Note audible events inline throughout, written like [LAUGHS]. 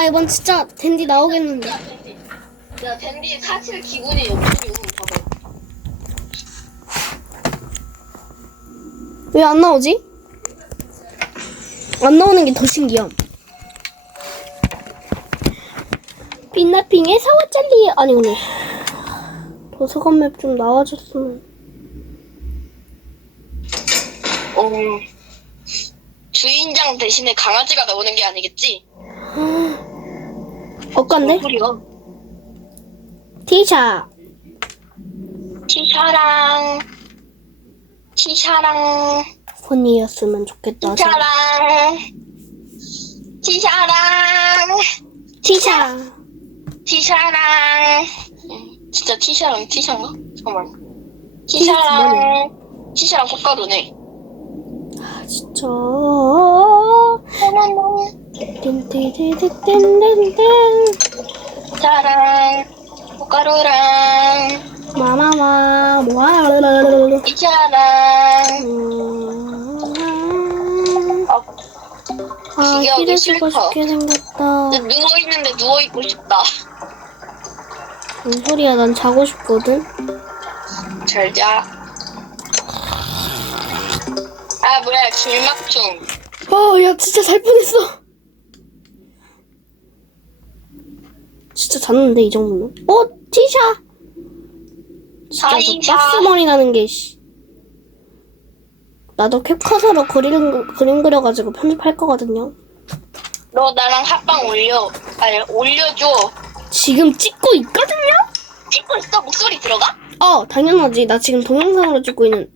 아 이번 진짜 댄디 나오겠는데. 야 댄디. 야 댄디 사실 기분이 옆으로 봐봐. 왜 안 나오지? 안 나오는 게 더 신기함. 빛나핑의 사과젤리 아니 오늘 도서관 맵 좀 나와줬으면. 어. 주인장 대신에 강아지가 나오는 게 아니겠지? 엇간데? 소리야? 티샤. 티샤랑 티샤랑 폰이었으면 좋겠다. 티샤랑 티샤랑 티샤. 티샤랑 음, 진짜 티샤랑 티샤인가? 잠깐만 티샤랑 티샤랑 꽃가루네 진짜. 띵띵띵띵띵띵. 티샤랑 꽃가루랑 마마마 음. 아, 아, 기계하기 힐해주고 싫다. 싶게 생겼다. 누워 있는데 누워 있고 싶다 뭔 소리야, 난 자고 싶거든. 잘 자 아 뭐야 길막충 어, 야, 진짜 잘 뻔했어. 진짜 잤는데, 이 정도면. 어, 티샤! 진짜. 저 가스머리 나는 게, 씨. 나도 캡컷으로 그림, 그림 그려가지고 편집할 거거든요. 너 나랑 합방 올려 아니 올려줘 지금 찍고 있거든요? 찍고 있어 목소리 들어가? 어, 당연하지. 나 지금 동영상으로 찍고 있는.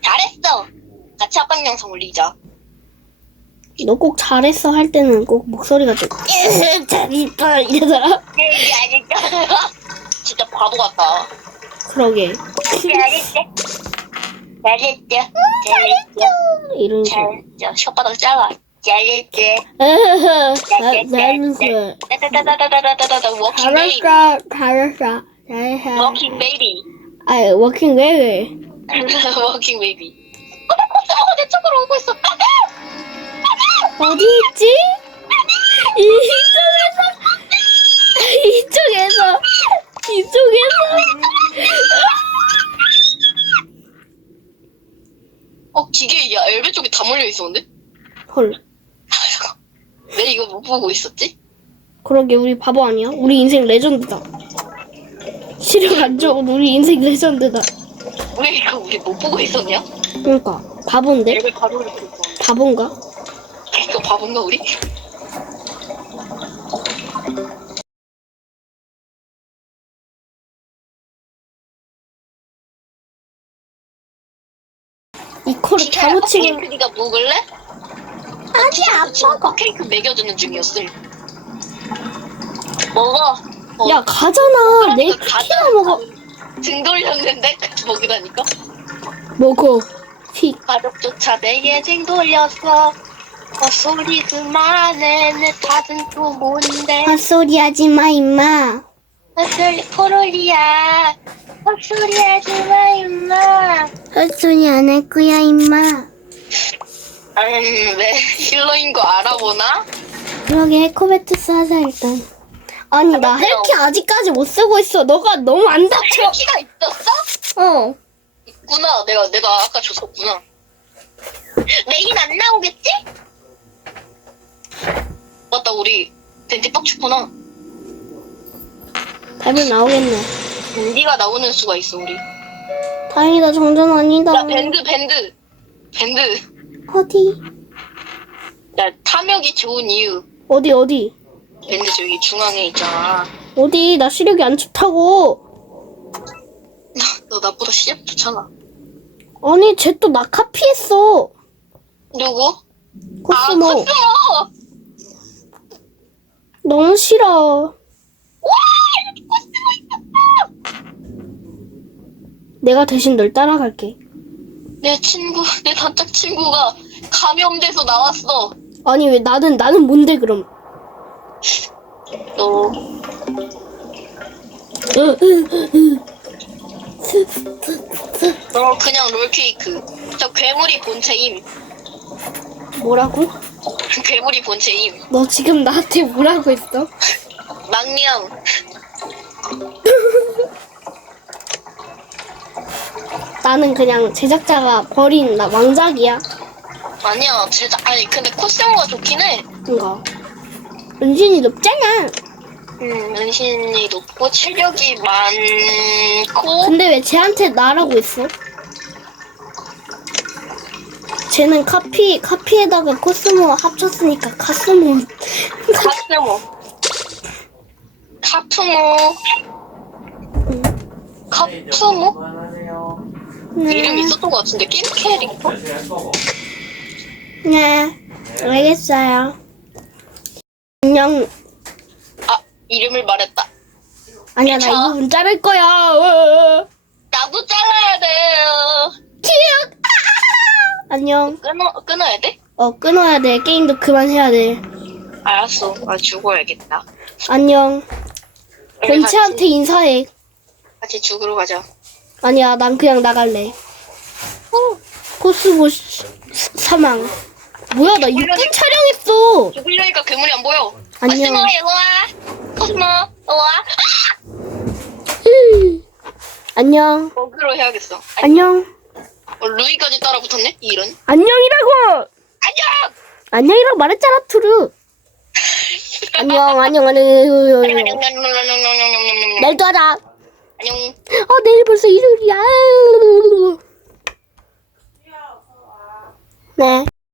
잘했어 같이 합방 영상 올리자 너 꼭 잘했어 할 때는 꼭 목소리가 좀, 잘했다, 이러더라. 얘기 아닐까? 진짜 바보 같다. 그러게. 잘했어 잘했어 잘했어 이런 식으로. 혓바닥 잘라. 잘했어 [LAUGHS] 나, 나는 그, 따따따따따따따따 워킹 베이비. 잘했어, 잘했어, 잘했어. 워킹 베이비. 아, 워킹 왜? 워킹 베이비. [LAUGHS] 코스모가 내 쪽으로 오고 있어 어디 있지? [LAUGHS] 이쪽에서, [LAUGHS] 이쪽에서, 이쪽에서. 어 기계 야 엘베 쪽에 다 몰려 있었는데? 헐, 왜 이거 못 보고 있었지? 그러게 우리 바보 아니야? 우리 인생 레전드다. 시력 안 좋은 우리 인생 레전드다. 왜 이거 우리 못 보고 있었냐? 그러니까 바본데? 엘베 바본가? 바본가 우리? 이 코를 다 묻히고. 케이크 네가 먹을래? 아니 지금 컵케이크 먹여주는 중이었어 먹어 어, 야 가잖아. 내 그러니까 키가 가자. 먹어. 등 돌렸는데 같이 먹으라니까 먹어. 피. 가족조차 내게 등 돌렸어 헛소리 그만해 내 탓은 또 뭔데 헛소리 하지 마 임마. 헛소리 포롤이야 헛소리 하지마 임마 헛소리 안 할 거야 임마. 음왜 힐러인 거 알아보나? 그러게 해코베트스 하자 일단. 아니 나. 헬키 아직까지 못 쓰고 있어. 너가 너무 안 다쳐. 헬키가 있었어? 어. 있구나 내가 내가 아까 줬었구나 메인 안 나오겠지? 맞다 우리 덴티 빡쳤구나 답은 나오겠네. 밴디가 나오는 수가 있어 우리 다행이다 정전 아니다. 야 밴드 밴드 밴드 어디? 야 탐욕이 좋은 이유 어디 어디? 밴드 저기 중앙에 있잖아 어디? 나 시력이 안 좋다고. 너 나보다 시력 좋잖아 아니 쟤 또 나 카피했어. 누구? 아 코스모. 코스모 너무 싫어. 내가 대신 널 따라갈게. 내 친구 내 단짝 친구가 감염돼서 나왔어 아니 왜 나는 나는 뭔데 그럼? 너. 너 그냥 롤케이크 저 괴물이 본체임 뭐라고? 괴물이 본체임. 너 지금 나한테 뭐라고 했어? 망령. [LAUGHS] 나는 그냥 제작자가 버린 나 왕작이야. 아니야, 진짜. 아니, 근데 코스모가 좋긴 해. 뭔가 은신이 높잖아. 음, 은신이 높고 체력이 많고. 근데 왜 쟤한테 나라고 했어? 쟤는 카피 카피에다가 코스모 합쳤으니까 카스모. 카스모. 카푸모. 카푸모? 이름 있었던 것 같은데, 게임 캐릭터? 네, 알겠어요. 안녕. 아, 이름을 말했다. 아니야, 나이 미쳐. 부분 자를 거야. 어. 나 안녕. 끊어, 끊어야 돼? 어, 끊어야 돼. 게임도 그만해야 돼. 알았어. 아, 죽어야겠다. 안녕. 우리 본체한테 같이, 인사해. 같이 죽으러 가자. 아니야, 난 그냥 나갈래. 코스모 시- 사망. 뭐야, 나 6분 촬영했어. 죽으려니까 괴물이 안 보여. 안녕. 코스모, 일로 와. 코스모, 일로 와. 안녕. 버그로 해야겠어. 안녕. 어, 루이까지 따라 붙었네? 이런. 안녕이라고! 안녕! 안녕이라고 말했잖아, 투르. 안녕, 안녕, 안녕. 내일 또 하자. 안녕. 어, 내일 벌써 일요일이야. 네.